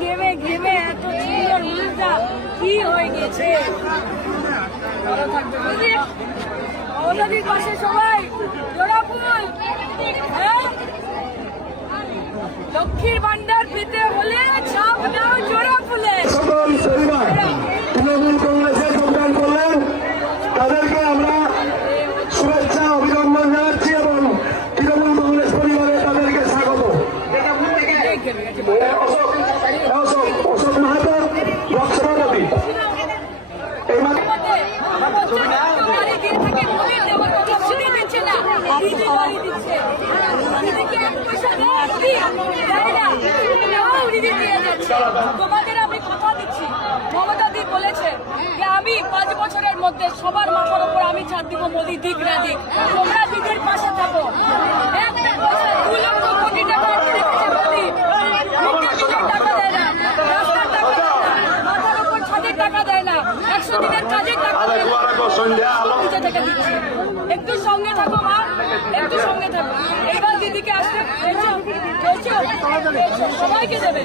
ঘেমে ঘেমে এত সুন্দর মুখটা কি হয়ে গেছে। ভালো থাকবে বুঝলি, নবদাদির পাশে সবাই জোড়া ফুল। হ্যাঁ, লক্ষ্মীর ভান্ডার পেতে হলে ছাপ দাও জোড়া ফুলে। তৃণমূল কংগ্রেসে যোগদান করলেন তাদেরকে আমরা শুভেচ্ছা অভিনন্দন জানাচ্ছি এবং তৃণমূল কংগ্রেস পরিবারে তাদেরকে স্বাগত। অশোক মাহাতো সভাপতি। তোমাদের আমি কথা দিচ্ছি, মমতাদি বলেছে যে আমি 5 বছরের মধ্যে সবার মাথার উপর আমি ছাড় দিব, মোদি দিক না দিক, তোমরা দিদির পাশে থাকো। 2 লক্ষ কোটি টাকা রেখেছে মোদি, টাকা দেয় না, রাস্তার টাকা দেয় না, মাথার উপর ছাদের টাকা দেয় না, 100 দিনের কাজের টাকা দেয় না। নিজে থেকে দিচ্ছি, একটু সঙ্গে থাকো মা, একটু সঙ্গে থাকো। এবার দিদিকে আসতে সবাইকে দেবে।